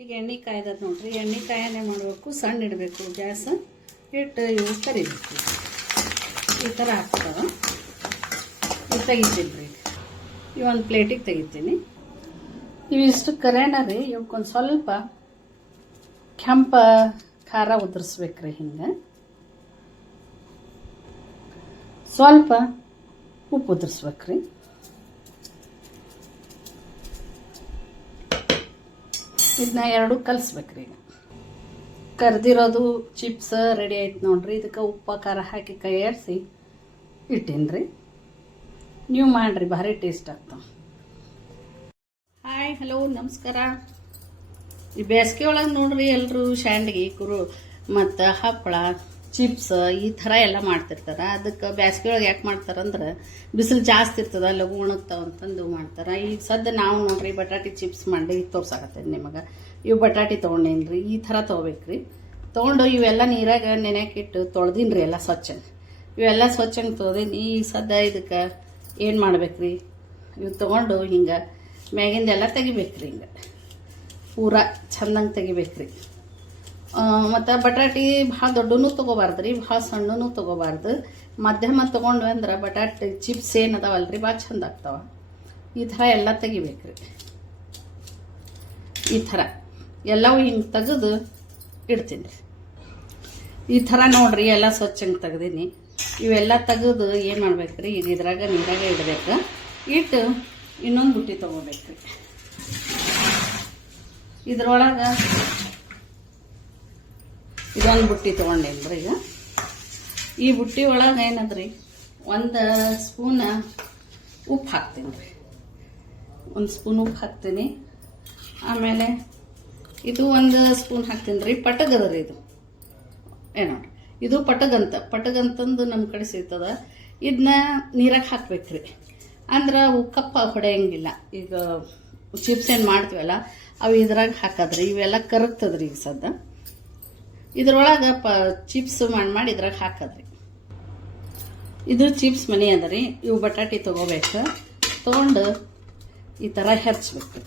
ಈಗ ಎಣ್ಣೆ ಕಾಯ್ದದ ನೋಡ್ರಿ. ಎಣ್ಣೆ ಕಾಯನೇ ಮಾಡಬೇಕು, ಸಣ್ಣ ಇಡಬೇಕು ಗ್ಯಾಸ್. ಇಟ್ಟು ಇವು ಕರಿಬೇಕು. ಈ ಥರ ಹಾಕ್ತಾವ. ಇದು ತೆಗಿತೀನಿ ರೀ. ಇವು ಒಂದು ಪ್ಲೇಟಿಗೆ ತೆಗಿತೀನಿ. ಇವಿಷ್ಟು ಕರೆನ ರೀ. ಇವಕ್ಕೊಂದು ಸ್ವಲ್ಪ ಕೆಂಪ ಖಾರ ಉದುರಿಸ್ಬೇಕ್ರಿ. ಹಿಂಗೆ ಸ್ವಲ್ಪ ಉಪ್ಪು ಉದುರಿಸ್ಬೇಕ್ರಿ. ಇದನ್ನ ಎರಡು ಕಲಿಸ್ಬೇಕ್ರಿ. ಈಗ ಕರ್ದಿರೋದು ಚಿಪ್ಸ್ ರೆಡಿ ಆಯ್ತು ನೋಡ್ರಿ. ಇದಕ್ಕೆ ಉಪ್ಪು ಖಾರ ಹಾಕಿ ಕೈ ಆಡಿಸಿ ಇಟ್ಟೀನಿ ರೀ. ನೀವು ಮಾಡಿರಿ, ಭಾರಿ ಟೇಸ್ಟ್ ಆಗ್ತಾವ. ಹಾಯ್, ಹಲೋ, ನಮಸ್ಕಾರ. ಈ ಬೇಸಿಗೆ ಒಳಗೆ ನೋಡ್ರಿ ಎಲ್ಲರೂ ಶಾಂಡ್ಗಿ ಕುರು ಮತ್ತು ಹಪ್ಪಳ, ಚಿಪ್ಸ್ ಈ ಥರ ಎಲ್ಲ ಮಾಡ್ತಿರ್ತಾರೆ. ಅದಕ್ಕೆ ಬೇಸಿಗೆ ಒಳಗೆ ಯಾಕೆ ಮಾಡ್ತಾರಂದ್ರೆ ಬಿಸಿಲು ಜಾಸ್ತಿ ಇರ್ತದೆ, ಲಘು ಒಣಗ್ತಾವಂತಂದು ಮಾಡ್ತಾರೆ. ಈಗ ಸದ್ಯ ನಾವು ನೋಡ್ರಿ ಬಟಾಟಿ ಚಿಪ್ಸ್ ಮಾಡಿ ತೋರ್ಸಾಕತ್ತೇನೆ ನಿಮಗೆ. ಇವು ಬಟಾಟಿ ತೊಗೊಂಡೇನಿ ರೀ. ಈ ಥರ ತೊಗೋಬೇಕ್ರಿ. ತೊಗೊಂಡು ಇವೆಲ್ಲ ನೀರಾಗ ನೆನೆಯಾಕಿಟ್ಟು ತೊಳ್ದೀನಿ ರೀ. ಎಲ್ಲ ಸ್ವಚ್ಛ, ಇವೆಲ್ಲ ಸ್ವಚ್ಛಂಗೆ ತೊಳ್ದೀನಿ. ಈ ಸದ್ಯ ಇದಕ್ಕೆ ಏನು ಮಾಡ್ಬೇಕ್ರಿ, ಇವು ತೊಗೊಂಡು ಹಿಂಗೆ ಮ್ಯಾಗಿಂದೆಲ್ಲ ತೆಗಿಬೇಕ್ರಿ. ಹಿಂಗೆ ಪೂರ ಚಂದಂಗೆ ತೆಗಿಬೇಕ್ರಿ. ಮತ್ತು ಬಟಾಟಿ ಭಾಳ ದೊಡ್ಡನೂ ತೊಗೋಬಾರ್ದು ರೀ, ಭಾಳ ಸಣ್ಣನೂ ತೊಗೋಬಾರ್ದು. ಮಧ್ಯಮ ತೊಗೊಂಡ್ವಿ ಅಂದ್ರೆ ಬಟಾಟಿ ಚಿಪ್ಸ್ ಏನದಾವಲ್ಲ ರೀ, ಭಾಳ ಚಂದ ಆಗ್ತಾವ. ಈ ಥರ ಎಲ್ಲ ತೆಗಿಬೇಕ್ರಿ. ಈ ಥರ ಎಲ್ಲವೂ ಹಿಂಗೆ ತೆಗೆದು ಇಡ್ತೀನಿ ರೀ. ಈ ಥರ ನೋಡ್ರಿ ಎಲ್ಲ ಸ್ವಚ್ಛಂಗೆ ತೆಗ್ದೀನಿ. ಇವೆಲ್ಲ ತೆಗೆದು ಏನು ಮಾಡ್ಬೇಕ್ರಿ, ಈಗ ಇದ್ರಾಗ ನೀರಾಗ ಇಡಬೇಕು. ಇಟ್ಟು ಇನ್ನೊಂದು ಬುಟ್ಟಿ ತೊಗೋಬೇಕ್ರಿ. ಇದ್ರೊಳಗೆ ಇದೊಂದು ಬುಟ್ಟಿ ತೊಗೊಂಡೇನ್ರಿ. ಈಗ ಈ ಬುಟ್ಟಿ ಒಳಗೆ ಏನದ್ರಿ, ಒಂದು ಸ್ಪೂನ್ ಉಪ್ಪು ಹಾಕ್ತೀನಿ ರೀ. ಒಂದು ಸ್ಪೂನ್ ಉಪ್ಪು ಹಾಕ್ತೀನಿ. ಆಮೇಲೆ ಇದು ಒಂದು ಸ್ಪೂನ್ ಹಾಕ್ತೀನಿ ರೀ. ಪಟಗದ ರೀ ಇದು, ಏನೋ ಇದು ಪಟಗಂತಂದು ನಮ್ಮ ಕಡೆ ಸಿಗ್ತದ. ಇದನ್ನ ನೀರಾಗ ಹಾಕ್ಬೇಕ್ರಿ. ಅಂದ್ರೆ ಅವು ಕಪ್ಪ ಹೊಡೆಯಂಗಿಲ್ಲ. ಈಗ ಚಿಪ್ಸ್ ಏನು ಮಾಡ್ತೀವಲ್ಲ ಅವು ಇದ್ರಾಗ ಹಾಕದ್ರಿ. ಇವೆಲ್ಲ ಕರಗ್ತದ್ರಿ. ಈಗ ಸದ್ದ ಇದ್ರೊಳಗೆ ಚಿಪ್ಸ್ ಮಾಡಿ ಇದ್ರಾಗ ಹಾಕದ್ರಿ. ಇದು ಚಿಪ್ಸ್ ಮನೆ ಅದ ರೀ. ಇವು ಬಟಾಟಿ ತೊಗೋಬೇಕು. ತೊಗೊಂಡು ಈ ಥರ ಹೆರ್ಚ್ಬೇಕು.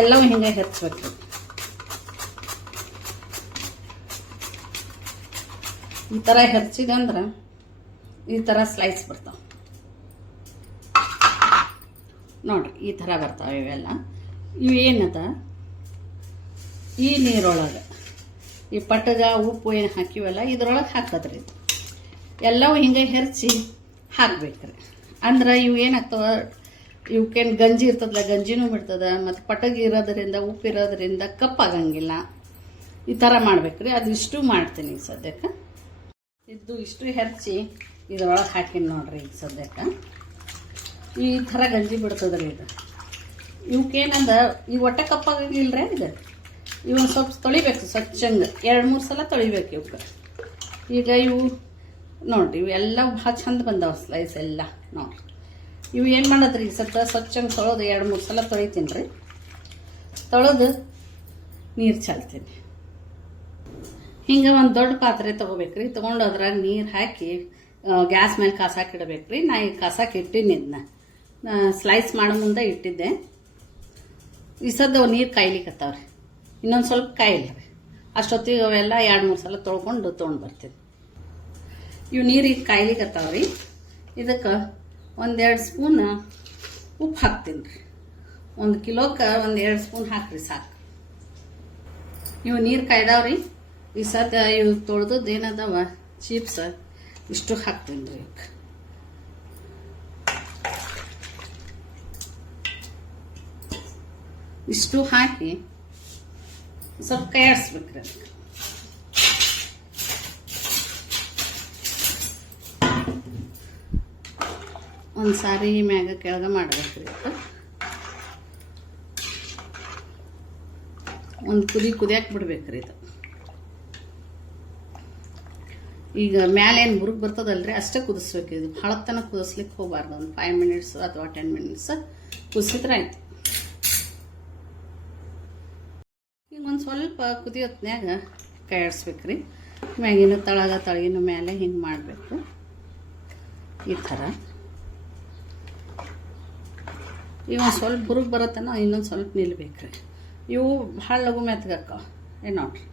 ಎಲ್ಲವೂ ಹಿಂಗೆ ಹೆರ್ಚ್ಬೇಕು. ಈ ಥರ ಹೆರ್ಚಿದಂದ್ರೆ ಈ ಥರ ಸ್ಲೈಸ್ ಬರ್ತಾವೆ ನೋಡ್ರಿ. ಈ ಥರ ಬರ್ತಾವೆ ಇವೆಲ್ಲ. ಇವು ಏನದ, ಈ ನೀರೊಳಗೆ ಈ ಪಟಗ ಉಪ್ಪು ಏನು ಹಾಕಿವಲ್ಲ ಇದ್ರೊಳಗೆ ಹಾಕದ್ರಿ. ಎಲ್ಲವೂ ಹಿಂಗೆ ಹೆರ್ಚಿ ಹಾಕ್ಬೇಕ್ರಿ. ಅಂದ್ರೆ ಇವು ಏನಾಗ್ತವ, ಇವಕ್ಕೇನು ಗಂಜಿ ಇರ್ತದಲ್ಲ, ಗಂಜಿನೂ ಬಿಡ್ತದ. ಮತ್ತು ಪಟಗ ಇರೋದ್ರಿಂದ, ಉಪ್ಪು ಇರೋದ್ರಿಂದ ಕಪ್ಪಾಗಂಗಿಲ್ಲ. ಈ ಥರ ಮಾಡ್ಬೇಕ್ರಿ. ಅದು ಇಷ್ಟು ಮಾಡ್ತೀನಿ ಈಗ ಸದ್ಯಕ್ಕೆ. ಇಷ್ಟು ಹೆರ್ಚಿ ಇದ್ರೊಳಗೆ ಹಾಕಿನಿ ನೋಡ್ರಿ. ಈಗ ಸದ್ಯಕ್ಕೆ ಈ ಥರ ಗಂಜಿ ಬಿಡ್ತದ್ರಿ ಇದು. ಇವಕ್ಕೇನಂದ ಈ ಹೊಟ್ಟೆ ಕಪ್ಪಾಗಂಗಿಲ್ಲ ರೀ. ಇದು ಇವನು ಸ್ವಲ್ಪ ತೊಳಿಬೇಕು ಸ್ವಚ್ಛಂಗೆ, 2-3 ಸಲ ತೊಳಿಬೇಕು ಇವಕ್ಕೆ. ಈಗ ಇವು ನೋಡಿರಿ, ಇವೆಲ್ಲ ಭಾಳ ಚಂದ ಬಂದಾವ ಸ್ಲೈಸ್ ಎಲ್ಲ ನೋಡಿರಿ. ಇವು ಏನು ಮಾಡೋದ್ರಿ, ಸ್ವಲ್ಪ ಸ್ವಚ್ಛಂಗೆ ತೊಳೆದು 2-3 ಸಲ ತೊಳಿತೀನಿ ರೀ. ತೊಳೆದು ನೀರು ಚೆಲ್ತೀನಿ. ಹಿಂಗೆ ಒಂದು ದೊಡ್ಡ ಪಾತ್ರೆ ತೊಗೋಬೇಕ್ರಿ. ತೊಗೊಂಡು ಅದ್ರಾಗ ನೀರು ಹಾಕಿ ಗ್ಯಾಸ್ ಮೇಲೆ ಕಾಸಾಕಿಡ್ಬೇಕು ರೀ. ನಾ ಈಗ ಕಾಸಾಕಿ ಇಟ್ಟೀನಿ. ಇದನ್ನ ಸ್ಲೈಸ್ ಮಾಡೋ ಮುಂದೆ ಇಟ್ಟಿದ್ದೆ. ಈ ಸದ್ದು ನೀರು ಕಾಯ್ಲಿಕ್ಕತ್ತಾವ್ರಿ. ಇನ್ನೊಂದು ಸ್ವಲ್ಪ ಕಾಯಿಲ್ಲ ರೀ. ಅಷ್ಟೊತ್ತಿಗೆ ಅವೆಲ್ಲ 2-3 ಸಲ ತೊಳ್ಕೊಂಡು ತೊಗೊಂಡು ಬರ್ತೀನಿ. ಇವು ನೀರಿಗೆ ಕಾಯ್ಲಿಕ್ಕತ್ತಾವ್ರಿ. ಇದಕ್ಕೆ 1-2 ಸ್ಪೂನ್ ಉಪ್ಪು ಹಾಕ್ತೀನಿ ರೀ. 1 ಕಿಲೋಕ್ಕೆ 1-2 ಸ್ಪೂನ್ ಹಾಕ್ರಿ ಸಾಕು. ಇವು ನೀರು ಕಾಯ್ದಾವ್ರಿ. ಈ ಸದ್ಯ ಇವು ತೊಳೆದದ್ದು ಏನದಾವ ಚಿಪ್ಸ್ ಇಷ್ಟು ಹಾಕ್ತೀನಿ ರೀ. ಇಷ್ಟು ಹಾಕಿ ಸ್ವಲ್ಪ ಕೈ ಆಡಿಸ್ಬೇಕ್ರಿ. ಒಂದು ಸಾರಿ ಮ್ಯಾಗ ಕೆಳಗೆ ಮಾಡ್ಬೇಕ್ರಿ. ಒಂದು ಕುದಿಯಕ್ಕೆ ಬಿಡ್ಬೇಕ್ರಿ. ಇದು ಈಗ ಮ್ಯಾಲೇನು ಬುರುಗ್ ಬರ್ತದಲ್ರಿ ಅಷ್ಟೇ ಕುದಿಸ್ಬೇಕು. ಇದು ಭಾಳ ತನಕ ಕುದಿಸ್ಲಿಕ್ಕೆ ಹೋಗಬಾರ್ದು. ಒಂದು 5 ಮಿನಿಟ್ಸ್ ಅಥವಾ 10 ಮಿನಿಟ್ಸ್ ಕುದಿಸಿದ್ರೆ ಆಯ್ತು. ಈಗ ಒಂದು ಸ್ವಲ್ಪ ಕುದಿಯೋತ್ನ್ಯಾಗ ಕೈ ಆಡಿಸ್ಬೇಕ್ರಿ. ಮ್ಯಾಗಿನ ತಳಗಿನ ಮೇಲೆ ಹಿಂಗೆ ಮಾಡಬೇಕು. ಈ ಥರ ಈಗ ಒಂದು ಸ್ವಲ್ಪ ಹುರುಗ್ ಬರತ್ತನ ಇನ್ನೊಂದು ಸ್ವಲ್ಪ ನಿಲ್ಬೇಕ್ರಿ. ಇವು ಭಾಳ ಲಘು ಮೆತ್ತಗಕ್ಕ ಏನು ನೋಡ್ರಿ.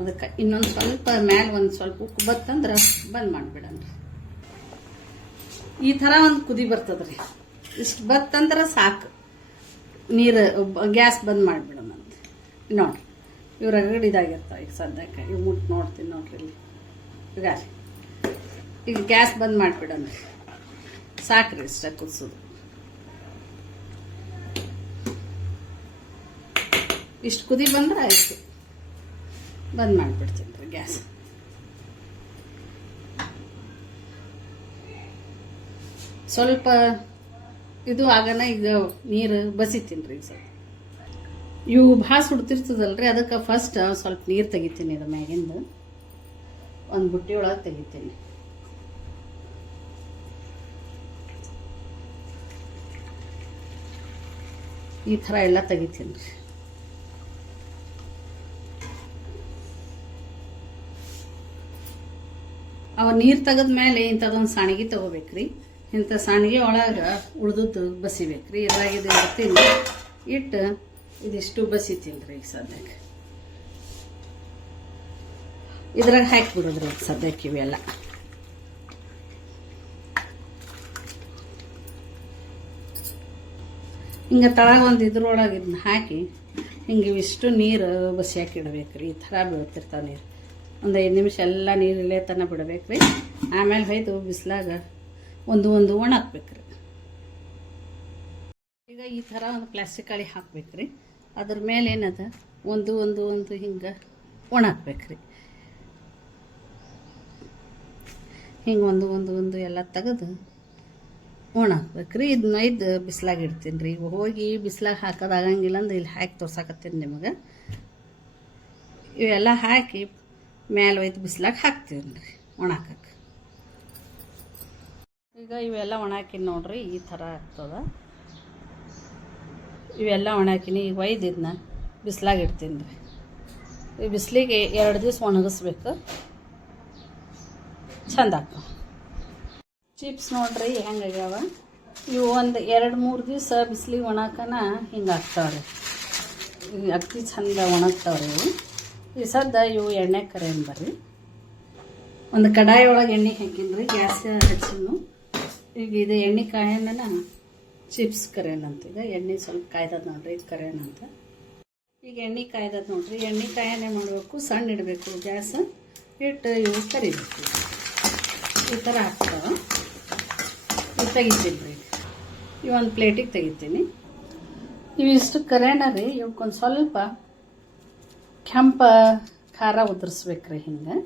ಅದಕ್ಕೆ ಇನ್ನೊಂದು ಸ್ವಲ್ಪ ಮ್ಯಾಲೆ ಒಂದು ಸ್ವಲ್ಪ ಉಪ್ಪು ಬತ್ತಂದ್ರೆ ಬಂದ್ ಮಾಡಿಬಿಡನ್ರಿ. ಈ ಥರ ಒಂದು ಕುದಿ ಬರ್ತದ್ರಿ. ಇಷ್ಟು ಬತ್ತಂದ್ರೆ ಸಾಕು, ನೀರು ಗ್ಯಾಸ್ ಬಂದ್ ಮಾಡಿಬಿಡೋಣ ಅಂತ ನೋಡ್ರಿ. ಇವು ರಗಡ್ ಇದಾಗಿರ್ತಾವೆ ಈಗ ಸದ್ಯಕ್ಕೆ. ಇವು ಮುಟ್ಟು ನೋಡ್ತೀನಿ ನೋಡ್ರಿ ಇಲ್ಲಿ ಈಗ ಈಗ ಗ್ಯಾಸ್ ಬಂದ್ ಮಾಡಿಬಿಡೋಣ. ಸಾಕ್ರಿ ಇಷ್ಟ ಕುದಿಸೋದು. ಇಷ್ಟು ಕುದಿ ಬಂದ್ರೆ ಆಯಿತು, ಬಂದ್ ಮಾಡಿಬಿಡ್ತೀನಿ ರೀ ಗ್ಯಾಸ್. ಸ್ವಲ್ಪ ಇದು ಆಗನ ಈಗ ನೀರು ಬಸಿತೀನಿ ರೀ. ಸ್ವಲ್ಪ ಇವು ಭಾಳ ಸುಡ್ತಿರ್ತದಲ್ರಿ, ಅದಕ್ಕೆ ಫಸ್ಟ್ ಸ್ವಲ್ಪ ನೀರು ತೆಗಿತೀನಿ. ಇದು ಮ್ಯಾಗಿಂದ ಒಂದು ಬುಟ್ಟಿ ಒಳಗೆ ತೆಗಿತೀನಿ. ಈ ಥರ ಎಲ್ಲ ತೆಗಿತೀನಿ ರೀ. ಅವ ನೀರು ತೆಗೆದ ಮೇಲೆ ಇಂಥದೊಂದು ಸಾಣಿಗೆ ತೊಗೋಬೇಕ್ರಿ. ಇಂಥ ಸಾಣಿಗೆ ಒಳಗೆ ಉಳ್ದದ್ದು ಬಸಿಬೇಕ್ರಿ. ಇದ್ರಾಗಿದ್ದು ಇಡ್ತೀನಿ, ಇಟ್ಟು ಇದಿಷ್ಟು ಬಸಿತೀನಿ ರೀ. ಈಗ ಸದ್ಯಕ್ಕೆ ಇದ್ರಾಗ ಹಾಕಿಬಿಡೋದ್ರಿ ಈಗ ಸದ್ಯಕ್ಕೆ ಇವೆಲ್ಲ. ಹಿಂಗೆ ತಳಗ ಒಂದು ಇದ್ರೊಳಗೆ ಇದನ್ನ ಹಾಕಿ ಹಿಂಗೆ ಇವಿಷ್ಟು ನೀರು ಬಸಿ ಹಾಕಿಡ್ಬೇಕ್ರಿ. ಈ ಥರ ಬೀಳ್ತಿರ್ತಾವೆ ನೀರು. ಒಂದು 5 ನಿಮಿಷ ಎಲ್ಲ ನೀರಿಲ್ಲೇ ತನ ಬಿಡಬೇಕ್ರಿ. ಆಮೇಲೆ ಹೊಯ್ದು ಬಿಸಿಲಾಗ ಒಂದು ಒಣಾಕ್ಬೇಕ್ರಿ. ಈಗ ಈ ಥರ ಒಂದು ಪ್ಲಾಸ್ಟಿಕ್ ಅಳಿ ಹಾಕ್ಬೇಕ್ರಿ. ಅದ್ರ ಮೇಲೆ ಏನದ ಒಂದು ಹಿಂಗೆ ಒಣಾಕ್ಬೇಕ್ರಿ. ಹಿಂಗೆ ಒಂದು ಎಲ್ಲ ತೆಗೆದು ಒಣಾಕ್ಬೇಕ್ರಿ. ಇದನ್ನ ಒಯ್ದು ಬಿಸಿಲಾಗ ಇಡ್ತೀನಿ ರೀ. ಈಗ ಹೋಗಿ ಬಿಸಿಲಾಗ ಹಾಕೋದಾಗಂಗಿಲ್ಲ ಅಂದ್ರೆ ಇಲ್ಲಿ ಹಾಕಿ ತೋರ್ಸಾಕತ್ತೀನಿ ನಿಮಗೆ. ಇವೆಲ್ಲ ಹಾಕಿ ಮೇಲೆ ಒಯ್ದು ಬಿಸಿಲಾಗ ಹಾಕ್ತೀನಿ ರೀ ಒಣಾಕಕ್ಕೆ. ಈಗ ಇವೆಲ್ಲ ಒಣಾಕಿನಿ ನೋಡ್ರಿ, ಈ ಥರ ಆಗ್ತದ. ಇವೆಲ್ಲ ಒಣಾಕಿನಿ. ಈಗ ಒಯ್ದು ಇದನ್ನ ಬಿಸಿಲಾಗ ಇಡ್ತೀನಿ ರೀ. ಈ ಬಿಸಿಲಿಗೆ 2 ದಿವಸ ಒಣಗಿಸ್ಬೇಕು, ಚಂದ ಆಗ್ತಾವ. ಚಿಪ್ಸ್ ನೋಡ್ರಿ ಹೆಂಗಾಗ್ಯಾವ. ಇವು ಒಂದು 2-3 ದಿವಸ ಬಿಸಿಲಿಗೆ ಒಣಾಕನ ಹಿಂಗೆ ಆಗ್ತಾವ್ರಿ. ಈಗ ಅಕ್ಕಿ ಚಂದ ಒಣಗ್ತಾವ್ರಿ ಇವು. ಈ ಸದ್ದ ಇವು ಎಣ್ಣೆ ಕರೆಯನ್ ಬರ್ರಿ. ಒಂದು ಕಡಾಯಿ ಒಳಗೆ ಎಣ್ಣೆ ಹಾಕಿನ್ರಿ, ಗ್ಯಾಸ್ ಹಚ್ಚಿನು. ಈಗ ಇದು ಎಣ್ಣೆ ಕಾಯನ ಚಿಪ್ಸ್ ಕರೆಯನಂತ. ಈಗ ಎಣ್ಣೆ ಸ್ವಲ್ಪ ಕಾಯ್ದದ ನೋಡ್ರಿ, ಇದು ಕರೆಯನಂತ. ಈಗ ಎಣ್ಣೆ ಕಾಯ್ದದ ನೋಡ್ರಿ. ಎಣ್ಣೆ ಕಾಯನೇ ಮಾಡಬೇಕು, ಸಣ್ಣ ಇಡಬೇಕು ಗ್ಯಾಸ್. ಇಟ್ಟು ಇವು ಕರಿಬೇಕು. ಈ ಥರ ಆಗ್ತಾವ. ಇದು ತೆಗಿತೀನಿ ರೀ. ಇವೊಂದು ಪ್ಲೇಟಿಗೆ ತೆಗಿತೀನಿ. ಇವಿಷ್ಟು ಕರೆಯನ ರೀ. ಇವಕ್ಕೊಂದು ಸ್ವಲ್ಪ ಕೆಂಪ ಖಾರ ಉದುರಿಸ್ಬೇಕ್ರಿ. ಹಿಂಗೆ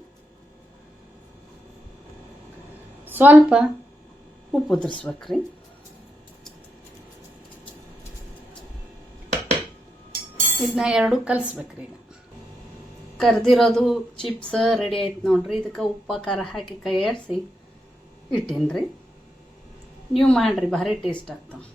ಸ್ವಲ್ಪ ಉಪ್ಪು ಉದುರಿಸ್ಬೇಕ್ರಿ. ಇದನ್ನ 2 ಕಲಿಸ್ಬೇಕ್ರಿ. ಈಗ ಕರ್ದಿರೋದು ಚಿಪ್ಸ್ ರೆಡಿ ಆಯ್ತು ನೋಡ್ರಿ. ಇದಕ್ಕೆ ಉಪ್ಪು ಖಾರ ಹಾಕಿ ಕೈ ಆಡಿಸಿ ಇಟ್ಟೀನಿ ರೀ. ನೀವು ಮಾಡಿರಿ, ಭಾರಿ ಟೇಸ್ಟ್ ಆಗ್ತಾವೆ.